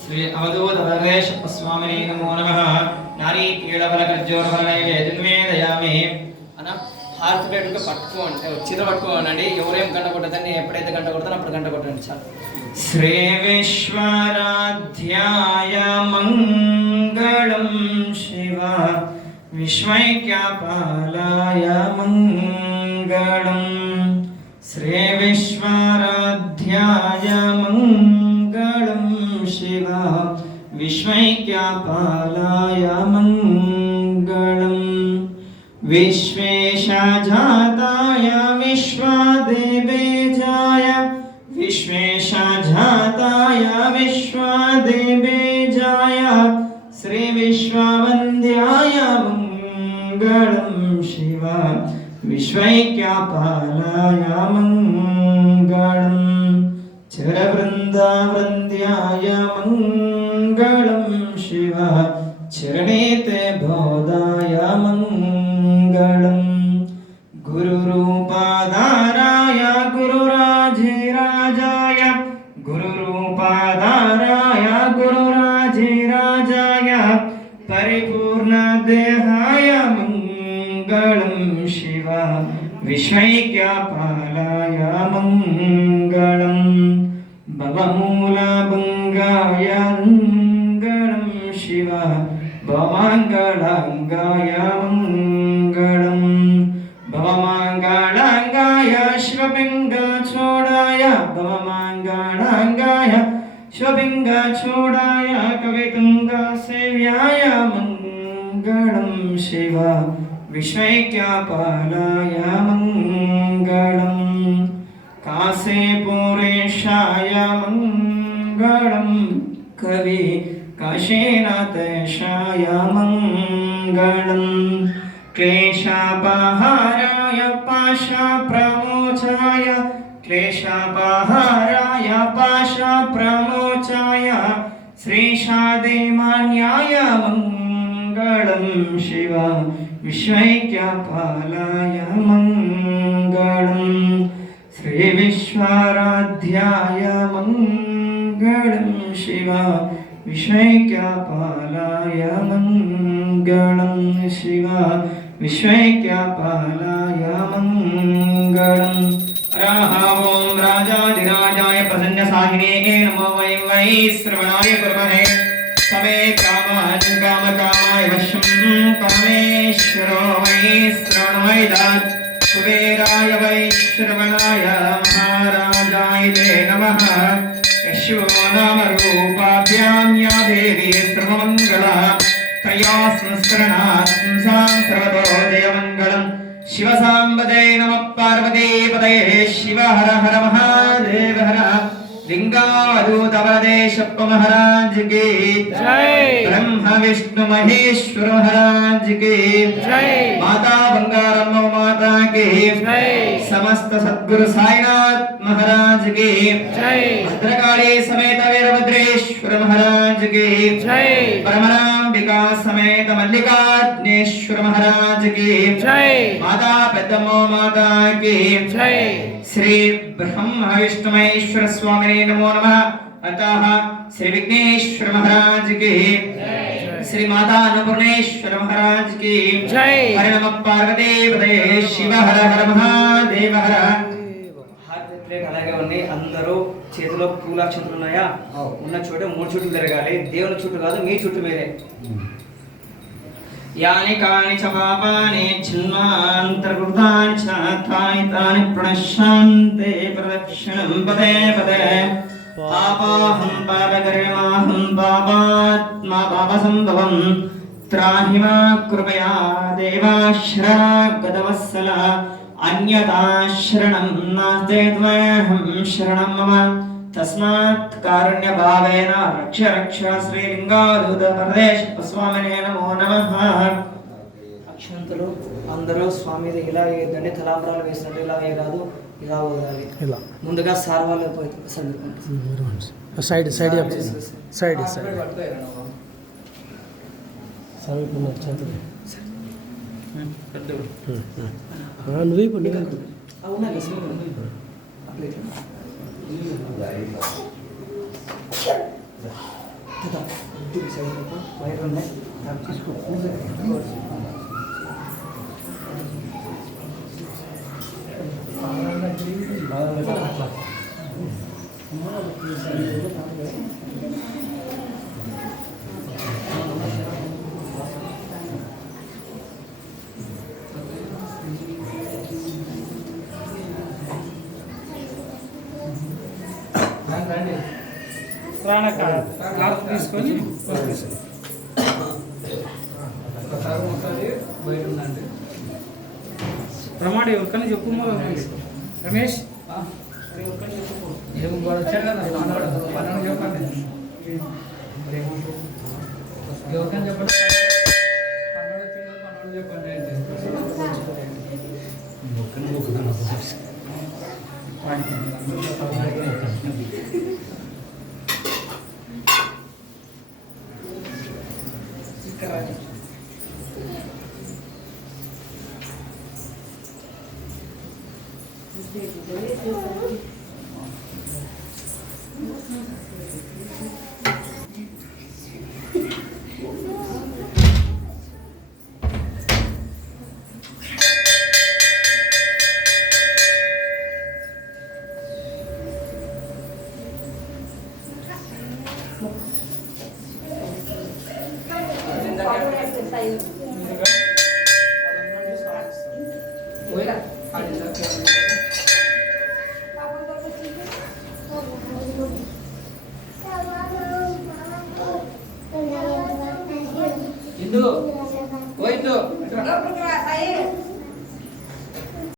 श्री अवधूत नरेश स्वामिने नमो नमः नारी कीड़फलकज्जोरफलनैवेद्यमेदयामि అన్న హార్ట్ బేట్గా పట్టుకోండి చిర పట్టుకోనండి ఎవరేం గంట కొట్టదండి ఎప్పుడైతే గంట కొడతారో అప్పుడు గంట కొట్టండి చాలు శ్రీ విశ్వరాధ్యాయ మంగళం శివ విశ్వైక్యపాలాయ మంగళం శ్రీ విశ్వరాధ్యాయ మంగళం శివ विश्वैक्यपालाय मंगलम् विश्वेशजाताय विश्वदेवेजाय विश्वेशजाताय विश्वदेवेजाय श्री विश्ववन्द्याय मंगलम् शिव विश्वैक्यपालाय मंगलम् चरवृन्दावन्द्याय मंगलम् शिव चरणेते बोधाय मंगलम् गुरुरूपाधाराय गुरुराजिराजाय गुरुरूपाधाराय गुरुराजिराजाय परिपूर्णदेहाय मंगलम् शिव विश्वैक्यपालाय मंगलम् भवमूलभङ्गाय मंगलम् शिव भवमङ्गलाङ्गाय मंगलम् भवमङ्गलाङ्गाय शिवपिङ्गचूडाय भवमङ्गलाङ्गाय शिवपिङ्गचूडाय कवितुङ्गसेव्याय मंगलम् शिव विश्वैक्यपालाय मंगलम् काशीपुरेशाय मंगलम् कवि काशीनाथेशाय मंगलम् क्लेशापहाराय पाशप्रमोचाय क्लेशापहाराय पाशप्रमोचाय श्रीशादिमान्याय मंगलम् शिव विश्वैक्यपालाय मंगलम् श्री विश्वराध्याय मंगलम् शिव विश्वैक्यपालाय मंगलम् शिव विश्वैक्यपालाय मंगलम् अरः ओं राजाधिराजाय प्रसन्नसाहिने नमो वै श्रवणाय कुर्महे समे कामान् कामकामाय वशं कामेश्वरो वै श्रवणाय दात् कुबेराय वै श्रवणाय महाराजाय ते नमः यशो नाम रूपाभ्यां या देवी सर्वमङ्गला तया संस्करणात् पुंसां सर्वतो जयमङ्गलम् शिवसाम्बते नमः पार्वतीपतये शिव हर हर महादेव हर लिंगावधूत वरदेशप्प महाराज की जय ब्रह्म विष्णु महेश्वर महाराज की जय माता बंगारम्म माता की जय समस्त सद्गुरु साईनाथ महाराज की जय भद्रकाली समेत वीरभद्रेश्वर महाराज की जय परमरांबिका समेत मल्लिकार्जुनेश्वर महाराज की जय माता पेद्दम्मा माता की जय श्री ब्रह्म विष्णु महेश्वर स्वामी नमो नमः अतः श्री विघ्नेश्वर महाराज की जय श्री माता अन्नपूर्णेश्वर महाराज की जय हर नमः पार्वती पतये शिव हर हर महादेव हर హార్ట్ ప్లేట్ అలాగే ఉన్నాయి అందరూ చేతిలో పూల చుట్టూ ఉన్నాయా ఉన్న చోట మూడు చుట్టూ తిరగాలి దేవుని చుట్టూ కాదు మీ చుట్టూ మీరే यानि कानि च पापानि जन्मान्तर्कृतानि च तानि तानि प्रणश्यन्ते प्रदक्षिणं पदे पदे पापाहं पापकर्माहं पापात्मा पापसम्भवं त्राहि मा कृपया देवाश्रगतवत्सल अन्यथा शरणं नास्ति त्वयं शरणं मम तस्मात् कारुण्य भावेन रक्ष रक्ष श्रीलिंगावधूत प्रदेश स्वामिने नमो नमः అక్షంతలు అందరూ స్వామి ఇలా వేయద్దండి తలాంబరాలు వేసినట్టు ఇలా వేయరాదు ఇలా వదలాలి ఇలా ముందుగా సార్వాలు పోయి సైడ్ సైడ్ సైడ్ సైడ్ నువ్వే పండుగ అవునా రానక క్లాత్ తీసుకొని బయట ఉందండి ప్రమాణం ఎవరికైనా చెప్పు రమేష్ ఏం కూడా వచ్చాడు కదా పన్నెండు చెప్పండి ఎవరికైనా చెప్పండి పన్నెండు వచ్చాడు పన్నెండు చెప్పండి ఇందు పోయిందో